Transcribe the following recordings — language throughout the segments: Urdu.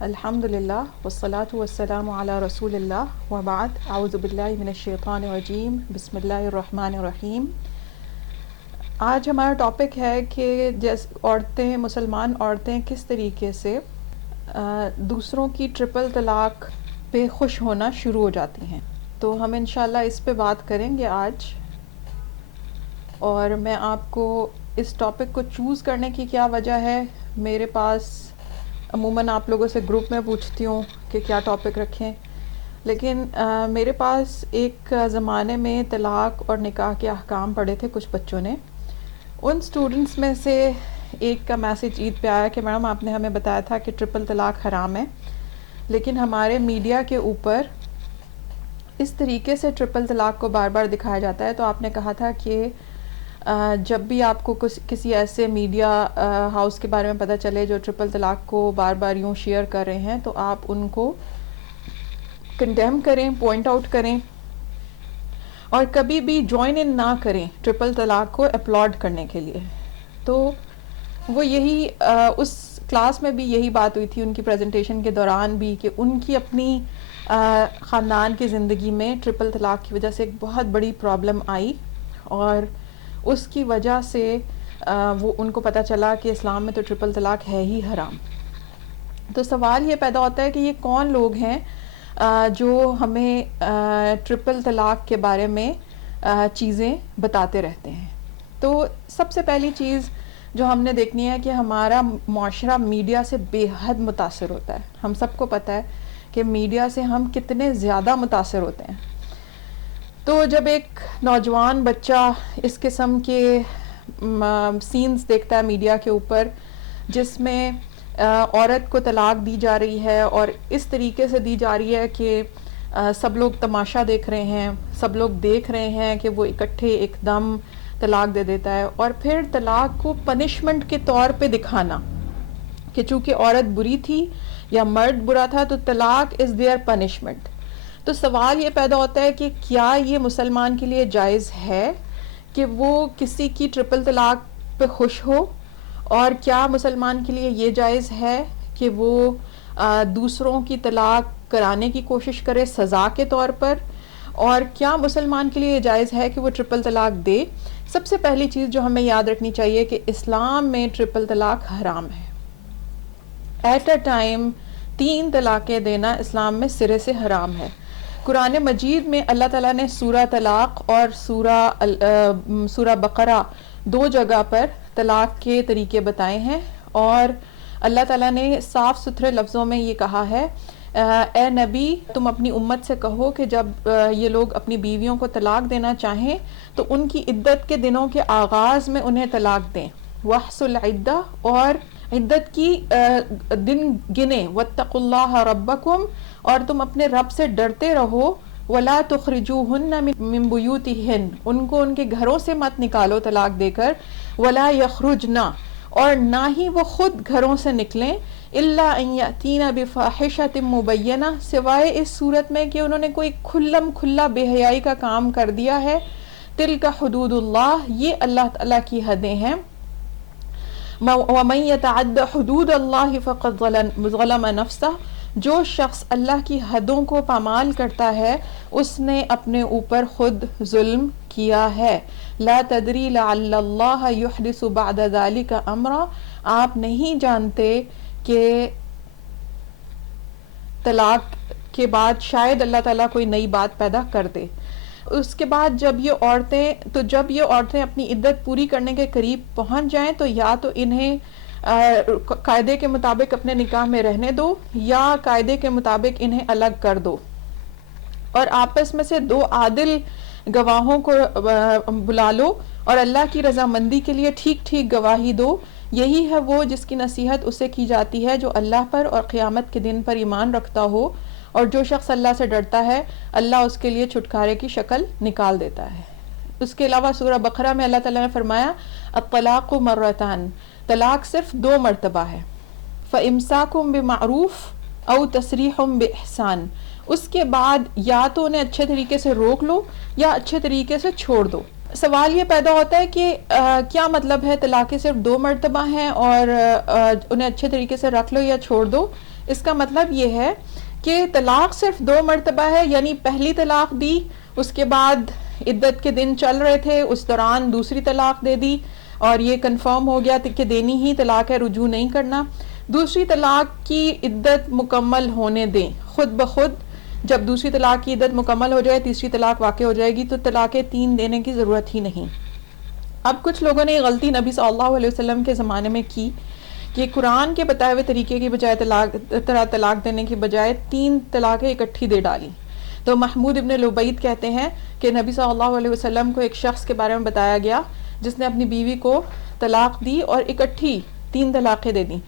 الحمدللہ والصلاة والسلام علی رسول اللہ وبعد اعوذ باللہ من الشیطان الرجیم بسم اللہ الرحمن الرحیم۔ آج ہمارا ٹاپک ہے کہ عورتیں مسلمان عورتیں کس طریقے سے دوسروں کی ٹرپل طلاق پہ خوش ہونا شروع ہو جاتی ہیں، تو ہم انشاءاللہ اس پہ بات کریں گے آج۔ اور میں آپ کو اس ٹاپک کو چوز کرنے کی کیا وجہ ہے، میرے پاس عموماً آپ لوگوں سے گروپ میں پوچھتی ہوں کہ کیا ٹاپک رکھیں، لیکن میرے پاس ایک زمانے میں طلاق اور نکاح کے احکام پڑھے تھے کچھ بچوں نے۔ ان سٹوڈنٹس میں سے ایک کا میسج عید پہ آیا کہ میڈم آپ نے ہمیں بتایا تھا کہ ٹرپل طلاق حرام ہے، لیکن ہمارے میڈیا کے اوپر اس طریقے سے ٹرپل طلاق کو بار بار دکھایا جاتا ہے، تو آپ نے کہا تھا کہ جب بھی آپ کو کسی ایسے میڈیا ہاؤس کے بارے میں پتہ چلے جو ٹرپل طلاق کو بار بار یوں شیئر کر رہے ہیں، تو آپ ان کو کنڈیم کریں، پوائنٹ آؤٹ کریں، اور کبھی بھی جوائن ان نہ کریں ٹرپل طلاق کو اپلاڈ کرنے کے لیے۔ تو وہ یہی اس کلاس میں بھی یہی بات ہوئی تھی ان کی پریزنٹیشن کے دوران بھی، کہ ان کی اپنی خاندان کی زندگی میں ٹرپل طلاق کی وجہ سے ایک بہت بڑی پرابلم آئی، اور اس کی وجہ سے وہ ان کو پتہ چلا کہ اسلام میں تو ٹرپل طلاق ہے ہی حرام۔ تو سوال یہ پیدا ہوتا ہے کہ یہ کون لوگ ہیں جو ہمیں ٹرپل طلاق کے بارے میں چیزیں بتاتے رہتے ہیں۔ تو سب سے پہلی چیز جو ہم نے دیکھنی ہے کہ ہمارا معاشرہ میڈیا سے بے حد متاثر ہوتا ہے۔ ہم سب کو پتہ ہے کہ میڈیا سے ہم کتنے زیادہ متاثر ہوتے ہیں۔ تو جب ایک نوجوان بچہ اس قسم کے سینز دیکھتا ہے میڈیا کے اوپر، جس میں عورت کو طلاق دی جا رہی ہے اور اس طریقے سے دی جا رہی ہے کہ سب لوگ تماشا دیکھ رہے ہیں، سب لوگ دیکھ رہے ہیں کہ وہ اکٹھے ایک دم طلاق دے دیتا ہے، اور پھر طلاق کو پنشمنٹ کے طور پہ دکھانا کہ چونکہ عورت بری تھی یا مرد برا تھا تو طلاق از دیئر پنشمنٹ۔ تو سوال یہ پیدا ہوتا ہے کہ کیا یہ مسلمان کے لیے جائز ہے کہ وہ کسی کی ٹرپل طلاق پہ خوش ہو، اور کیا مسلمان کے لیے یہ جائز ہے کہ وہ دوسروں کی طلاق کرانے کی کوشش کرے سزا کے طور پر، اور کیا مسلمان کے لیے یہ جائز ہے کہ وہ ٹرپل طلاق دے؟ سب سے پہلی چیز جو ہمیں یاد رکھنی چاہیے کہ اسلام میں ٹرپل طلاق حرام ہے۔ ایٹ اے ٹائم 3 طلاقیں دینا اسلام میں سرے سے حرام ہے۔ قرآن مجید میں اللہ تعالیٰ نے سورہ طلاق اور سورہ بقرہ 2 جگہ پر طلاق کے طریقے بتائے ہیں، اور اللہ تعالیٰ نے صاف ستھرے لفظوں میں یہ کہا ہے، اے نبی تم اپنی امت سے کہو کہ جب یہ لوگ اپنی بیویوں کو طلاق دینا چاہیں تو ان کی عدت کے دنوں کے آغاز میں انہیں طلاق دیں، وَاحْصُ الْعِدَّةَ، اور عدت کی دن گنے، وَاتَّقُوا اللَّهَ رَبَّكُمْ، اور تم اپنے رب سے ڈرتے رہو، وَلَا تُخْرِجُوهُنَّ مِن بُيُوتِهِنَّ، ان کو ان کے گھروں سے مت نکالو طلاق دے کر، وَلَا يَخْرُجْنَ، اور نہ ہی وہ خود گھروں سے نکلیں، إِلَّا أَن يَأْتِينَ بِفَاحِشَةٍ مُبَيَّنَةٍ، سوائے اس صورت میں کہ انہوں نے کوئی کھلم کھلا بے حیائی کا کام کر دیا ہے۔ تِلْكَ حُدُودُ اللَّهِ، یہ اللہ تعالیٰ کی حدیں ہیں۔ وَمَن يَتَعَدَّ حُدُودَ اللَّهِ فَقَدْ ظَلَمَ نَفْسَهُ، جو شخص اللہ کی حدوں کو پامال کرتا ہے اس نے اپنے اوپر خود ظلم کیا ہے۔ لا تدری لعل اللہ یحدث بعد ذلک امرا، آپ نہیں جانتے کہ طلاق کے بعد شاید اللہ تعالیٰ کوئی نئی بات پیدا کر دے۔ اس کے بعد جب یہ عورتیں اپنی عدت پوری کرنے کے قریب پہنچ جائیں تو یا تو انہیں قاعدے کے مطابق اپنے نکاح میں رہنے دو، یا قاعدے کے مطابق انہیں الگ کر دو، اور آپس میں سے 2 عادل گواہوں کو بلا لو اور اللہ کی رضامندی کے لیے ٹھیک ٹھیک گواہی دو۔ یہی ہے وہ جس کی نصیحت اسے کی جاتی ہے جو اللہ پر اور قیامت کے دن پر ایمان رکھتا ہو، اور جو شخص اللہ سے ڈرتا ہے اللہ اس کے لیے چھٹکارے کی شکل نکال دیتا ہے۔ اس کے علاوہ سورہ بقرہ میں اللہ تعالیٰ نے فرمایا الطلاق مرتان، طلاق صرف 2 مرتبہ ہے، فَإِمْسَاكُمْ بِمَعْرُوفٍ أَوْ تَسْرِيحٌ بِإِحْسَانٍ، اس کے بعد یا تو انہیں اچھے طریقے سے روک لو یا اچھے طریقے سے چھوڑ دو۔ سوال یہ پیدا ہوتا ہے کہ کیا مطلب ہے طلاقیں صرف 2 مرتبہ ہیں اور انہیں اچھے طریقے سے رکھ لو یا چھوڑ دو؟ اس کا مطلب یہ ہے کہ طلاق صرف 2 مرتبہ ہے، یعنی پہلی طلاق دی، اس کے بعد عدت کے دن چل رہے تھے، اس دوران دوسری طلاق دے دی اور یہ کنفرم ہو گیا کہ دینی ہی طلاق ہے، رجوع نہیں کرنا. دوسری طلاق کی عدت مکمل ہونے دیں، خود بخود جب دوسری طلاق کی عدت مکمل ہو جائے، تیسری طلاق واقع ہو جائے گی تو طلاقیں 3 دینے کی ضرورت ہی نہیں. اب کچھ لوگوں نے غلطی نبی صلی اللہ علیہ وسلم کے زمانے میں کی کہ قرآن کے بتائے ہوئے طریقے کی بجائے طلاق دینے کی بجائے 3 طلاقیں اکٹھی دے ڈالی. تو محمود ابن لبید کہتے ہیں کہ نبی صلی اللہ علیہ وسلم کو ایک شخص کے بارے میں بتایا گیا جس نے اپنی بیوی کو طلاق دی اور اکٹھی 3 طلاقیں دے دیں.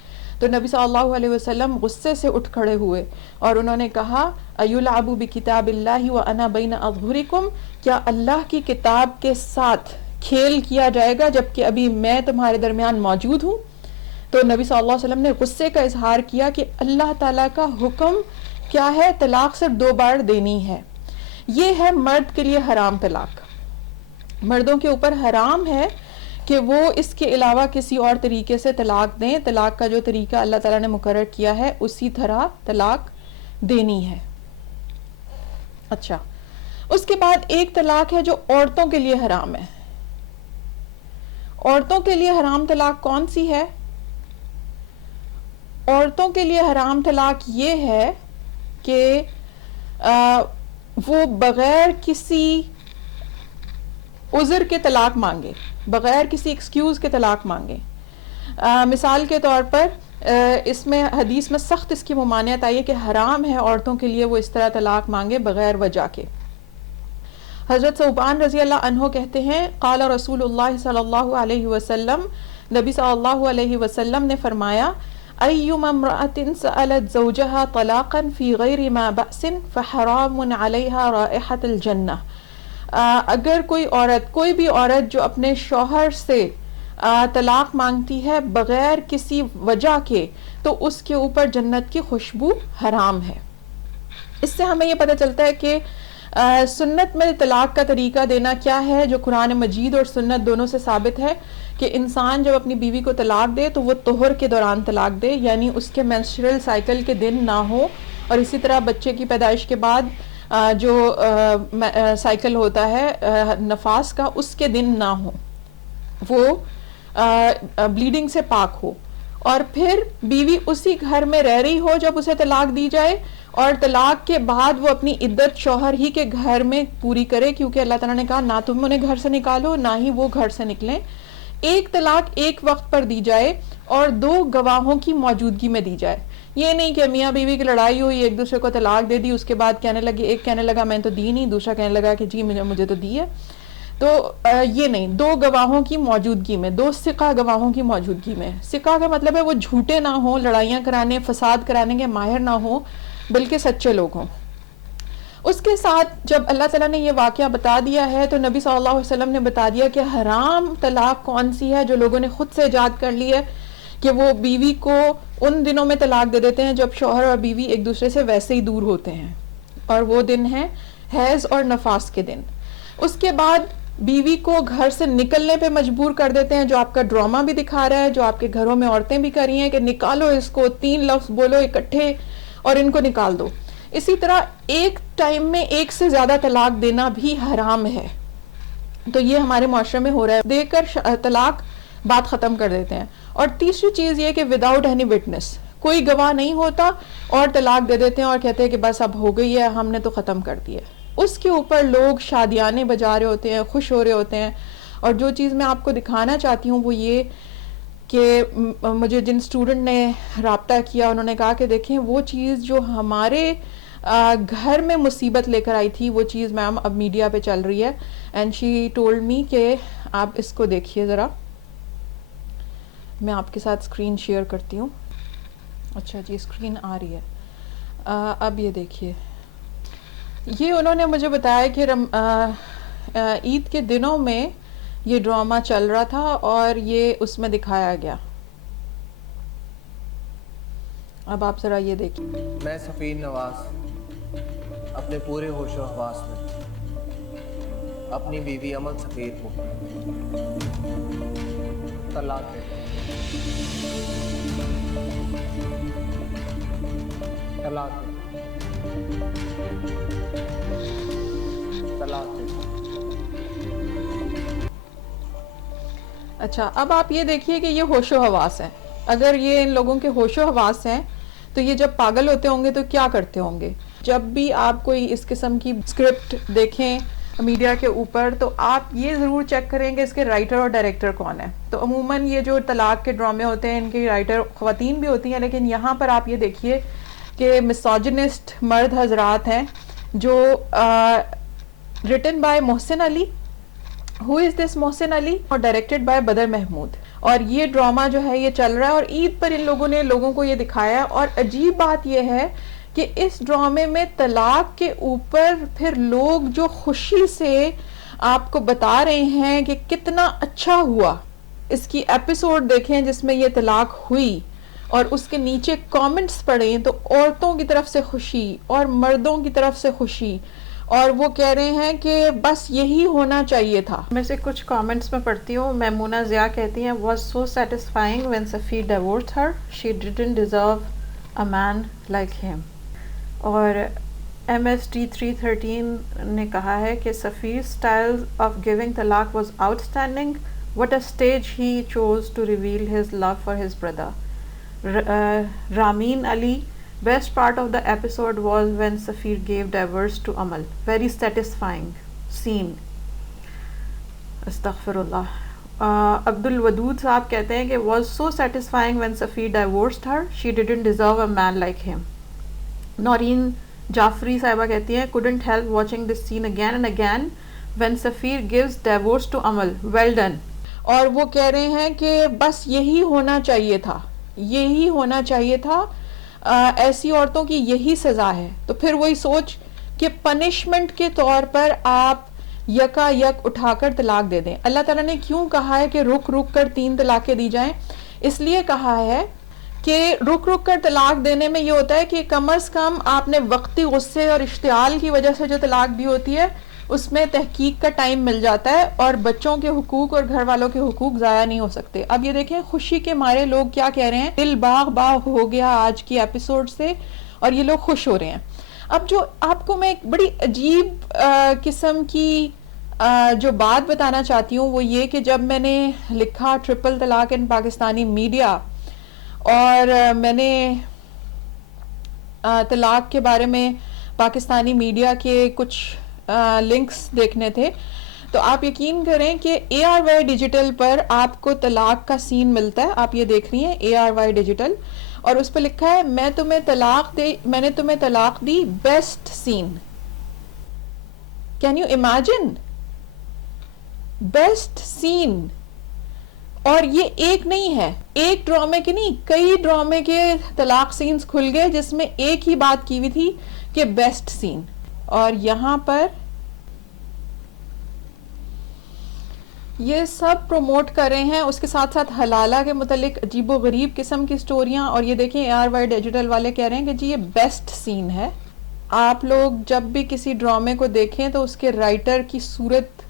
تو نبی صلی اللہ علیہ وسلم غصے سے اٹھ کھڑے ہوئے اور انہوں نے کہا ایلعب بکتاب اللہ وانا بین اظہرکم، کیا اللہ کی کتاب کے ساتھ کھیل کیا جائے گا جبکہ ابھی میں تمہارے درمیان موجود ہوں. تو نبی صلی اللہ علیہ وسلم نے غصے کا اظہار کیا کہ اللہ تعالیٰ کا حکم کیا ہے، طلاق صرف 2 بار دینی ہے. یہ ہے مرد کے لیے حرام طلاق. مردوں کے اوپر حرام ہے کہ وہ اس کے علاوہ کسی اور طریقے سے طلاق دیں. طلاق کا جو طریقہ اللہ تعالیٰ نے مقرر کیا ہے اسی طرح طلاق دینی ہے. اچھا، اس کے بعد ایک طلاق ہے جو عورتوں کے لیے حرام ہے. عورتوں کے لیے حرام طلاق کون سی ہے؟ عورتوں کے لیے حرام طلاق یہ ہے کہ وہ بغیر کسی عذر کے طلاق مانگے، بغیر کسی ایکسکیوز کے طلاق مانگے. مثال کے طور پر اس میں حدیث میں سخت اس کی ممانعت آئی ہے کہ حرام ہے عورتوں کے لیے وہ اس طرح طلاق مانگے بغیر وجہ کے. حضرت ثوبان رضی اللہ عنہ کہتے ہیں قال رسول اللہ صلی اللہ علیہ وسلم، نبی صلی اللہ علیہ وسلم نے فرمایا ایما امرأة سألت زوجها طلاقا في غیر ما بأس فحرام علیہا رائحة الجنہ. اگر کوئی بھی عورت جو اپنے شوہر سے طلاق مانگتی ہے بغیر کسی وجہ کے تو اس کے اوپر جنت کی خوشبو حرام ہے. اس سے ہمیں یہ پتہ چلتا ہے کہ سنت میں طلاق کا طریقہ دینا کیا ہے، جو قرآن مجید اور سنت دونوں سے ثابت ہے کہ انسان جب اپنی بیوی کو طلاق دے تو وہ طہر کے دوران طلاق دے، یعنی اس کے مینسٹرل سائیکل کے دن نہ ہو. اور اسی طرح بچے کی پیدائش کے بعد جو سائیکل ہوتا ہے نفاس کا، اس کے دن نہ ہو، وہ بلیڈنگ سے پاک ہو. اور پھر بیوی اسی گھر میں رہ رہی ہو جب اسے طلاق دی جائے، اور طلاق کے بعد وہ اپنی عدت شوہر ہی کے گھر میں پوری کرے، کیونکہ اللہ تعالیٰ نے کہا نہ تم انہیں گھر سے نکالو نہ ہی وہ گھر سے نکلیں. ایک طلاق ایک وقت پر دی جائے اور 2 گواہوں کی موجودگی میں دی جائے. یہ نہیں کہ میاں بیوی کی لڑائی ہوئی، ایک دوسرے کو طلاق دے دی، اس کے بعد ایک کہنے لگا میں تو دی نہیں، دوسرا کہنے لگا کہ جی مجھے تو دی ہے. تو یہ نہیں، 2 گواہوں کی موجودگی میں، 2 ثقہ گواہوں کی موجودگی میں. ثقہ کا مطلب ہے وہ جھوٹے نہ ہوں، لڑائیاں کرانے فساد کرانے کے ماہر نہ ہوں، بلکہ سچے لوگ ہوں. اس کے ساتھ جب اللہ تعالیٰ نے یہ واقعہ بتا دیا ہے تو نبی صلی اللہ علیہ وسلم نے بتا دیا کہ حرام طلاق کون سی ہے جو لوگوں نے خود سے ایجاد کر لی ہے، کہ وہ بیوی کو ان دنوں میں طلاق دے دیتے ہیں جب شوہر اور بیوی ایک دوسرے سے ویسے ہی دور ہوتے ہیں، اور وہ دن ہیں حیض اور نفاس کے دن. اس کے بعد بیوی کو گھر سے نکلنے پہ مجبور کر دیتے ہیں، جو آپ کا ڈرامہ بھی دکھا رہا ہے، جو آپ کے گھروں میں عورتیں بھی کر رہی ہیں کہ نکالو اس کو، 3 لفظ بولو اکٹھے اور ان کو نکال دو. اسی طرح ایک ٹائم میں ایک سے زیادہ طلاق دینا بھی حرام ہے. تو یہ ہمارے معاشرے میں ہو رہا ہے، دے کر طلاق بات ختم کر دیتے ہیں. اور تیسری چیز یہ کہ وداؤٹ اینی وٹنس، کوئی گواہ نہیں ہوتا اور طلاق دے دیتے ہیں اور کہتے ہیں کہ بس اب ہو گئی ہے، ہم نے تو ختم کر دیا. اس کے اوپر لوگ شادیانے بجا رہے ہوتے ہیں، خوش ہو رہے ہوتے ہیں. اور جو چیز میں آپ کو دکھانا چاہتی ہوں وہ یہ کہ مجھے جن اسٹوڈنٹ نے رابطہ کیا انہوں نے کہا کہ دیکھیں وہ چیز جو ہمارے گھر میں مصیبت لے کر آئی تھی وہ چیز میم اب میڈیا پہ چل رہی ہے. اینڈ شی ٹولڈ می کہ آپ اس کو دیکھیے ذرا، میں آپ کے ساتھ اسکرین شیئر کرتی ہوں. اچھا جی اسکرین آ رہی ہے. اب یہ دیکھیے، یہ انہوں نے مجھے بتایا کہ عید کے دنوں میں یہ ڈرامہ چل رہا تھا اور یہ اس میں دکھایا گیا. اب آپ ذرا یہ دیکھیں. میں سفیر نواز اپنے پورے ہوش و حواس میں اپنی بیوی امن سفیر کو طلاق دے طلاق دے طلاق دے اچھا، اب آپ یہ دیکھیے کہ یہ ہوش و حواس ہیں. اگر یہ ان لوگوں کے ہوش و حواس ہیں تو یہ جب پاگل ہوتے ہوں گے تو کیا کرتے ہوں گے؟ جب بھی آپ کوئی اس قسم کی اسکرپٹ دیکھیں میڈیا کے اوپر تو آپ یہ ضرور چیک کریں کہ اس کے رائٹر اور ڈائریکٹر کون ہے. تو عموماً یہ جو طلاق کے ڈرامے ہوتے ہیں ان کی رائٹر خواتین بھی ہوتی ہیں، لیکن یہاں پر آپ یہ دیکھیے کہ مسوجنسٹ مرد حضرات ہیں جو written by Mohsin Ali. Who is this محسن علی؟ اور ڈائریکٹڈ بائی بدر محمود. اور یہ ڈرامہ جو ہے یہ چل رہا ہے اور عید پر ان لوگوں نے لوگوں کو یہ دکھایا. اور عجیب بات یہ ہے کہ اس ڈرامے میں طلاق کے اوپر پھر لوگ جو خوشی سے آپ کو بتا رہے ہیں کہ کتنا اچھا ہوا. اس کی ایپیسوڈ دیکھیں جس میں یہ طلاق ہوئی اور اس کے نیچے کامنٹس پڑھیں تو عورتوں کی طرف سے خوشی اور مردوں کی طرف سے خوشی، اور وہ کہہ رہے ہیں کہ بس یہی ہونا چاہیے تھا. میں سے کچھ کامنٹس میں پڑھتی ہوں. میمونہ ضیاء کہتی ہیں was so satisfying when Safir divorced her. She didn't deserve a man like him. اور MSD313 نے کہا ہے کہ Safir's style of giving talaq was outstanding. What a stage he chose to reveal his love for his brother. Ramin Ali, best part of the episode was when Safir gave divorce to Amal. Very satisfying scene. Astaghfirullah. Abdul Wadud صاحب کہتے ہیں کہ was so satisfying when Safir divorced her. She didn't deserve a man like him. Noreen Jafri صاحبہ کہتی ہیں couldn't help watching this scene again and again when Safir gives divorce to Amal. Well done. اور وہ کہہ رہے ہیں کہ بس یہی ہونا چاہیے تھا، یہی ہونا چاہیے تھا، ایسی عورتوں کی یہی سزا ہے. تو پھر وہی سوچ کہ پنشمنٹ کے طور پر آپ یکا یک اٹھا کر طلاق دے دیں. اللہ تعالیٰ نے کیوں کہا ہے کہ رک رک کر 3 طلاقیں دی جائیں؟ اس لیے کہا ہے کہ رک رک کر طلاق دینے میں یہ ہوتا ہے کہ کم از کم آپ نے وقتی غصے اور اشتعال کی وجہ سے جو طلاق دی ہوتی ہے اس میں تحقیق کا ٹائم مل جاتا ہے اور بچوں کے حقوق اور گھر والوں کے حقوق ضائع نہیں ہو سکتے. اب یہ دیکھیں خوشی کے مارے لوگ کیا کہہ رہے ہیں، دل باغ باغ ہو گیا آج کی ایپیسوڈ سے، اور یہ لوگ خوش ہو رہے ہیں. اب جو آپ کو میں ایک بڑی عجیب قسم کی جو بات بتانا چاہتی ہوں وہ یہ کہ جب میں نے لکھا ٹرپل طلاق ان پاکستانی میڈیا اور میں نے طلاق کے بارے میں پاکستانی میڈیا کے کچھ لنکس دیکھنے تھے، تو آپ یقین کریں کہ ARY ڈیجیٹل پر آپ کو طلاق کا سین ملتا ہے. آپ یہ دیکھ رہی ہیں ARY ڈیجیٹل، اور اس پہ لکھا ہے میں نے تمہیں طلاق دی best scene. Can you imagine? Best scene. اور یہ ایک نہیں ہے، ایک ڈرامے کے نہیں، کئی ڈرامے کے طلاق سینز کھل گئے جس میں ایک ہی بات کی ہوئی تھی کہ بیسٹ سین. اور یہاں پر یہ سب پروموٹ کر رہے ہیں. اس کے ساتھ ساتھ حلالہ کے متعلق عجیب و غریب قسم کی سٹوریاں. اور یہ دیکھیں ARY ڈیجیٹل والے کہہ رہے ہیں کہ جی یہ بیسٹ سین ہے. آپ لوگ جب بھی کسی ڈرامے کو دیکھیں تو اس کے رائٹر کی صورت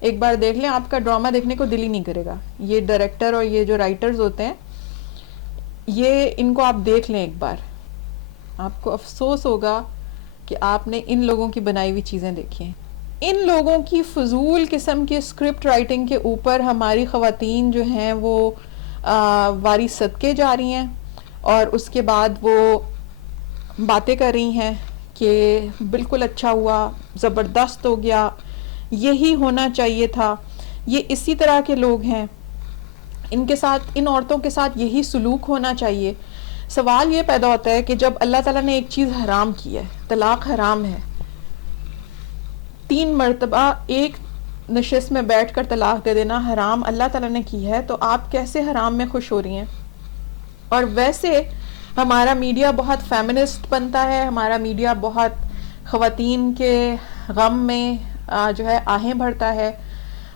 ایک بار دیکھ لیں، آپ کا ڈرامہ دیکھنے کو دل ہی نہیں کرے گا. یہ ڈائریکٹر اور یہ جو رائٹرز ہوتے ہیں یہ ان کو آپ دیکھ لیں ایک بار، آپ کو افسوس ہوگا کہ آپ نے ان لوگوں کی بنائی ہوئی چیزیں دیکھی ہیں. ان لوگوں کی فضول قسم کی اسکرپٹ رائٹنگ کے اوپر ہماری خواتین جو ہیں وہ واری صدقے جا رہی ہیں، اور اس کے بعد وہ باتیں کر رہی ہیں کہ بالکل اچھا ہوا، زبردست ہو گیا، یہی ہونا چاہیے تھا. یہ اسی طرح کے لوگ ہیں، ان کے ساتھ، ان عورتوں کے ساتھ یہی سلوک ہونا چاہیے. سوال یہ پیدا ہوتا ہے کہ جب اللہ تعالیٰ نے ایک چیز حرام کی ہے، طلاق حرام ہے، 3 مرتبہ ایک نشست میں بیٹھ کر طلاق دے دینا حرام اللہ تعالیٰ نے کی ہے، تو آپ کیسے حرام میں خوش ہو رہی ہیں؟ اور ویسے ہمارا میڈیا بہت فیمنسٹ بنتا ہے، ہمارا میڈیا بہت خواتین کے غم میں جو ہے آہیں بھرتا ہے،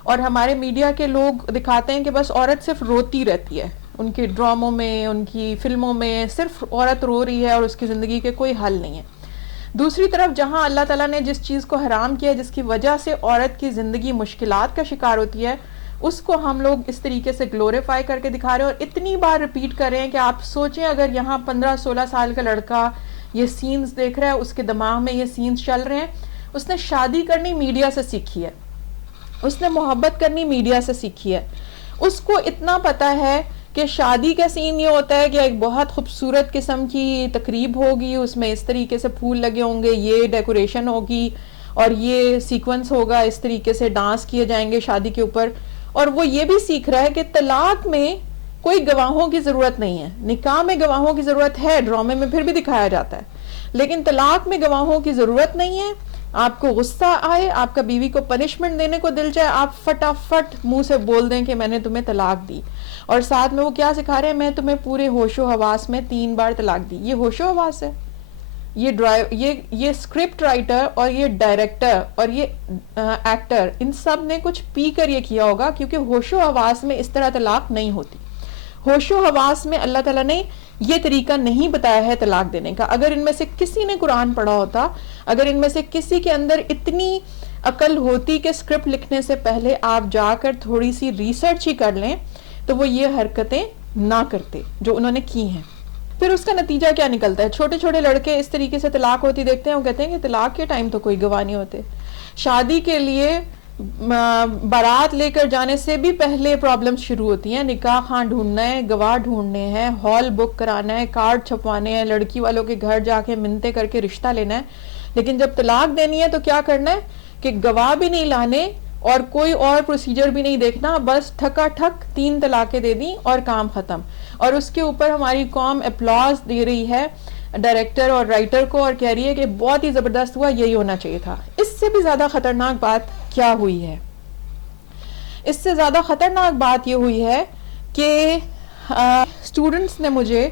اور ہمارے میڈیا کے لوگ دکھاتے ہیں کہ بس عورت صرف روتی رہتی ہے. ان کے ڈراموں میں، ان کی فلموں میں صرف عورت رو رہی ہے اور اس کی زندگی کے کوئی حل نہیں ہے. دوسری طرف جہاں اللہ تعالیٰ نے جس چیز کو حرام کیا ہے، جس کی وجہ سے عورت کی زندگی مشکلات کا شکار ہوتی ہے، اس کو ہم لوگ اس طریقے سے گلوریفائی کر کے دکھا رہے ہیں اور اتنی بار ریپیٹ کر رہے ہیں کہ آپ سوچیں اگر یہاں 15-16 سال کا لڑکا یہ سینز دیکھ رہا ہے, اس کے دماغ میں یہ سینز چل رہے ہیں. اس نے شادی کرنی میڈیا سے سیکھی ہے, اس نے محبت کرنی میڈیا سے سیکھی ہے. اس کو اتنا پتا ہے کہ شادی کا سین یہ ہوتا ہے کہ ایک بہت خوبصورت قسم کی تقریب ہوگی, اس میں اس طریقے سے پھول لگے ہوں گے, یہ ڈیکوریشن ہوگی اور یہ سیکوینس ہوگا, اس طریقے سے ڈانس کیے جائیں گے شادی کے اوپر. اور وہ یہ بھی سیکھ رہا ہے کہ طلاق میں کوئی گواہوں کی ضرورت نہیں ہے. نکاح میں گواہوں کی ضرورت ہے, ڈرامے میں پھر بھی دکھایا جاتا ہے, لیکن طلاق میں گواہوں کی ضرورت نہیں ہے. آپ کو غصہ آئے, آپ کا بیوی کو پنشمنٹ دینے کو دل چاہے, آپ فٹافٹ منہ سے بول دیں کہ میں نے تمہیں طلاق دی. اور ساتھ میں وہ کیا سکھا رہے ہیں, میں تمہیں پورے ہوش و حواس میں 3 بار طلاق دی. یہ ہوش و حواس ہے. یہ اسکرپٹ رائٹر اور یہ ڈائریکٹر اور یہ ایکٹر, ان سب نے کچھ پی کر یہ کیا ہوگا, کیونکہ ہوش و حواس میں اس طرح طلاق نہیں ہوتی. ہوش و حواس میں اللہ تعالیٰ نے یہ طریقہ نہیں بتایا ہے طلاق دینے کا. اگر ان میں سے کسی نے قرآن پڑھا ہوتا, اگر ان میں سے کسی کے اندر اتنی عقل ہوتی کہ اسکرپٹ لکھنے سے پہلے آپ جا کر تھوڑی سی ریسرچ ہی کر لیں, تو وہ یہ حرکتیں نہ کرتے جو انہوں نے کی ہیں. پھر اس کا نتیجہ کیا نکلتا ہے, چھوٹے چھوٹے لڑکے اس طریقے سے طلاق ہوتی دیکھتے ہیں, وہ کہتے ہیں کہ طلاق کے ٹائم تو کوئی گواہ نہیں ہوتے. شادی کے لیے بارات لے کر جانے سے بھی پہلے پرابلمز شروع ہوتی ہیں. نکاح خان ڈھونڈنا ہے, گواہ ڈھونڈنے ہیں, ہال بک کرانا ہے, کارڈ چھپوانے ہیں, لڑکی والوں کے گھر جا کے منتیں کر کے رشتہ لینا ہے. لیکن جب طلاق دینی ہے تو کیا کرنا ہے کہ گواہ بھی نہیں لانے اور کوئی اور پروسیجر بھی نہیں دیکھنا, بس ٹھکا ٹھک 3 طلاقیں دے دیں اور کام ختم. اور اس کے اوپر ہماری قوم اپلاز دے رہی ہے ڈائریکٹر اور رائٹر کو, اور کہہ رہی ہے کہ بہت ہی زبردست ہوا, یہی ہونا چاہیے تھا. اس سے بھی زیادہ خطرناک بات کیا ہوئی ہے, اس سے زیادہ خطرناک بات یہ ہوئی ہے کہ اسٹوڈنٹس نے مجھے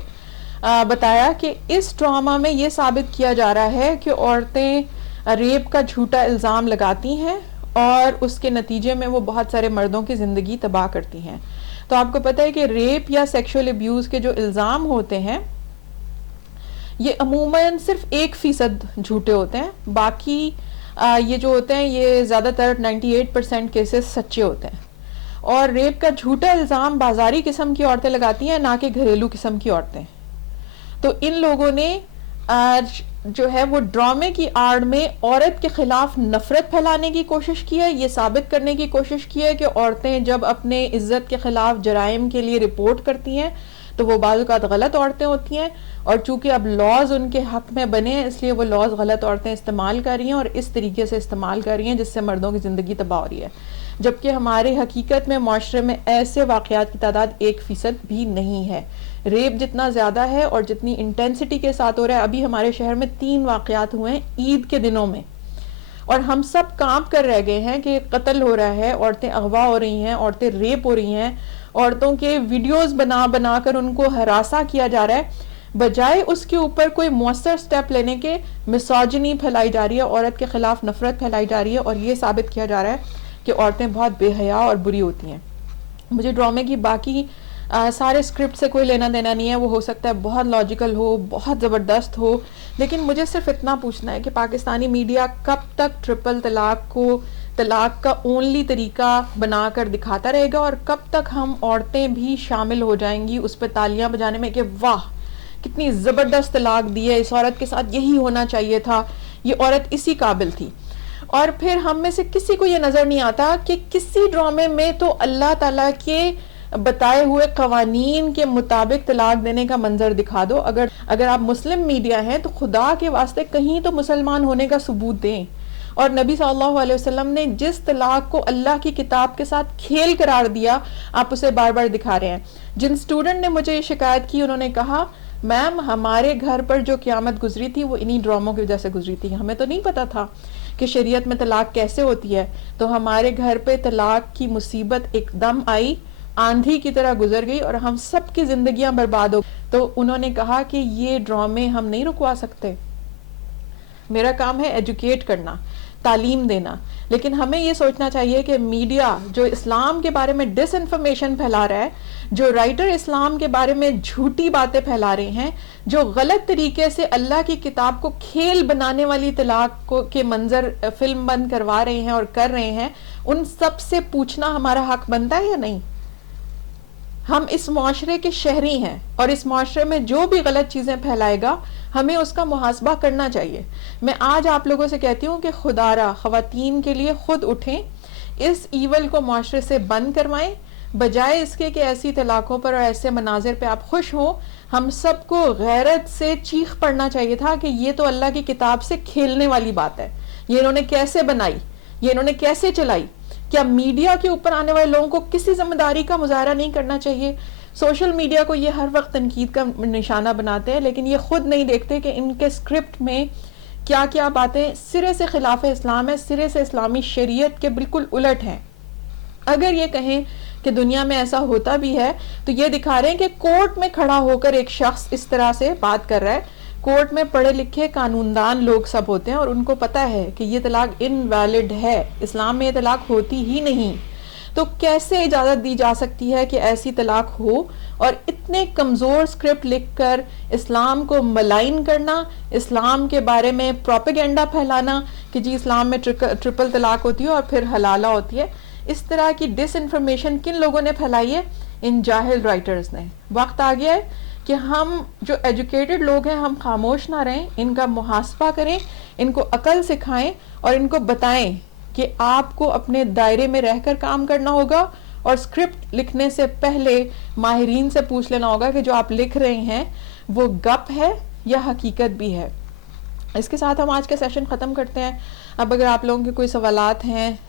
بتایا کہ اس ڈرامہ میں یہ ثابت کیا جا رہا ہے کہ عورتیں ریپ کا جھوٹا الزام لگاتی ہیں اور اس کے نتیجے میں وہ بہت سارے مردوں کی زندگی تباہ کرتی ہیں. تو آپ کو پتہ ہے کہ ریپ یا سیکشول ابیوز کے جو الزام ہوتے ہیں یہ عموماً صرف 1% جھوٹے ہوتے ہیں, باقی یہ جو ہوتے ہیں یہ زیادہ تر 98% کیسز سچے ہوتے ہیں. اور ریپ کا جھوٹا الزام بازاری قسم کی عورتیں لگاتی ہیں, نہ کہ گھریلو قسم کی عورتیں. تو ان لوگوں نے جو ہے وہ ڈرامے کی آڑ میں عورت کے خلاف نفرت پھیلانے کی کوشش کی ہے, یہ ثابت کرنے کی کوشش کی ہے کہ عورتیں جب اپنے عزت کے خلاف جرائم کے لیے رپورٹ کرتی ہیں تو وہ بعض اوقات غلط عورتیں ہوتی ہیں, اور چونکہ اب لاز ان کے حق میں بنے ہیں اس لیے وہ لاز غلط عورتیں استعمال کر رہی ہیں اور اس طریقے سے استعمال کر رہی ہیں جس سے مردوں کی زندگی تباہ ہو رہی ہے. جبکہ ہمارے حقیقت میں معاشرے میں ایسے واقعات کی تعداد 1% بھی نہیں ہے. ریپ جتنا زیادہ ہے اور جتنی انٹینسٹی کے ساتھ ہو رہا ہے, ابھی ہمارے شہر میں 3 واقعات ہوئے ہیں عید کے دنوں میں, اور ہم سب کانپ کر رہ گئے ہیں کہ قتل ہو رہا ہے, عورتیں اغوا ہو رہی ہیں, عورتیں ریپ ہو رہی ہیں, عورتوں کے ویڈیوز بنا بنا کر ان کو ہراساں کیا جا رہا ہے. بجائے اس کے اوپر کوئی مؤثر سٹیپ لینے کے مسوجنی پھیلائی جا رہی ہے, عورت کے خلاف نفرت پھیلائی جا رہی ہے, اور یہ ثابت کیا جا رہا ہے کہ عورتیں بہت بے حیا اور بری ہوتی ہیں. مجھے ڈرامے کی باقی سارے اسکرپٹ سے کوئی لینا دینا نہیں ہے, وہ ہو سکتا ہے بہت لاجیکل ہو, بہت زبردست ہو, لیکن مجھے صرف اتنا پوچھنا ہے کہ پاکستانی میڈیا کب تک ٹرپل طلاق کو طلاق کا اونلی طریقہ بنا کر دکھاتا رہے گا, اور کب تک ہم عورتیں بھی شامل ہو جائیں گی اس پہ تالیاں بجانے میں کہ واہ کتنی زبردست طلاق دی ہے, اس عورت کے ساتھ یہی ہونا چاہیے تھا, یہ عورت اسی قابل تھی. اور پھر ہم میں سے کسی کو یہ نظر نہیں آتا کہ کسی ڈرامے میں تو اللہ تعالیٰ کے بتائے ہوئے قوانین کے مطابق طلاق دینے کا منظر دکھا دو. اگر آپ مسلم میڈیا ہیں تو خدا کے واسطے کہیں تو مسلمان ہونے کا ثبوت دیں. اور نبی صلی اللہ علیہ وسلم نے جس طلاق کو اللہ کی کتاب کے ساتھ کھیل قرار دیا, آپ اسے بار بار دکھا رہے ہیں. جن سٹوڈنٹ نے مجھے یہ شکایت کی انہوں نے کہا میم ہمارے گھر پر جو قیامت گزری تھی وہ انہی ڈراموں کی وجہ سے گزری تھی, ہمیں تو نہیں پتا تھا کہ شریعت میں طلاق کیسے ہوتی ہے. تو ہمارے گھر پہ طلاق کی مصیبت ایک دم آئی, آندھی کی طرح گزر گئی اور ہم سب کی زندگیاں برباد ہو. تو انہوں نے کہا کہ یہ ڈرامے ہم نہیں رکوا سکتے, میرا کام ہے ایجوکیٹ کرنا, تعلیم دینا, لیکن ہمیں یہ سوچنا چاہیے کہ میڈیا جو اسلام کے بارے میں ڈس انفارمیشن پھیلا رہا ہے, جو رائٹر اسلام کے بارے میں جھوٹی باتیں پھیلا رہے ہیں, جو غلط طریقے سے اللہ کی کتاب کو کھیل بنانے والی طلاق کے منظر فلم بند کروا رہے ہیں اور کر رہے ہیں, ان سب سے پوچھنا ہمارا حق بنتا ہے یا نہیں؟ ہم اس معاشرے کے شہری ہیں اور اس معاشرے میں جو بھی غلط چیزیں پھیلائے گا ہمیں اس کا محاسبہ کرنا چاہیے. میں آج آپ لوگوں سے کہتی ہوں کہ خدا را خواتین کے لیے خود اٹھیں, اس ایول کو معاشرے سے بند کروائیں, بجائے اس کے کہ ایسی طلاقوں پر اور ایسے مناظر پہ آپ خوش ہوں. ہم سب کو غیرت سے چیخ پڑنا چاہیے تھا کہ یہ تو اللہ کی کتاب سے کھیلنے والی بات ہے, یہ انہوں نے کیسے بنائی, یہ انہوں نے کیسے چلائی. کیا میڈیا کے اوپر آنے والے لوگوں کو کسی ذمہ داری کا مظاہرہ نہیں کرنا چاہیے؟ سوشل میڈیا کو یہ ہر وقت تنقید کا نشانہ بناتے ہیں, لیکن یہ خود نہیں دیکھتے کہ ان کے اسکرپٹ میں کیا کیا باتیں سرے سے خلاف اسلام ہے, سرے سے اسلامی شریعت کے بالکل الٹ ہیں. اگر یہ کہیں کہ دنیا میں ایسا ہوتا بھی ہے تو یہ دکھا رہے ہیں کہ کورٹ میں کھڑا ہو کر ایک شخص اس طرح سے بات کر رہا ہے. کورٹ میں پڑھے لکھے قانوندان لوگ سب ہوتے ہیں اور ان کو پتا ہے کہ یہ طلاق انویلڈ ہے, اسلام میں یہ طلاق ہوتی ہی نہیں. تو کیسے اجازت دی جا سکتی ہے کہ ایسی طلاق ہو, اور اتنے کمزور سکرپٹ لکھ کر اسلام کو ملائن کرنا, اسلام کے بارے میں پروپیگنڈا پھیلانا کہ جی اسلام میں ٹرپل طلاق ہوتی ہے اور پھر حلالہ ہوتی ہے. اس طرح کی ڈس انفارمیشن کن لوگوں نے پھیلائی ہے؟ ان جاہل رائٹرز نے. وقت آ گیا ہے کہ ہم جو ایجوکیٹڈ لوگ ہیں ہم خاموش نہ رہیں, ان کا محاسبہ کریں, ان کو عقل سکھائیں اور ان کو بتائیں کہ آپ کو اپنے دائرے میں رہ کر کام کرنا ہوگا, اور اسکرپٹ لکھنے سے پہلے ماہرین سے پوچھ لینا ہوگا کہ جو آپ لکھ رہے ہیں وہ گپ ہے یا حقیقت بھی ہے. اس کے ساتھ ہم آج کا سیشن ختم کرتے ہیں. اب اگر آپ لوگوں کے کوئی سوالات ہیں